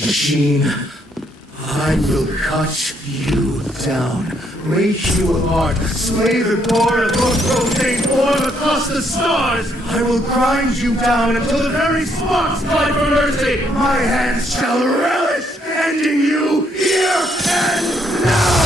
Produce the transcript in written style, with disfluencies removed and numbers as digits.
Machine, I will cut you down, break you apart, slay the core of your profane form across the stars. I will grind you down until the very sparks cry for mercy. My hands shall relish ending you here and now.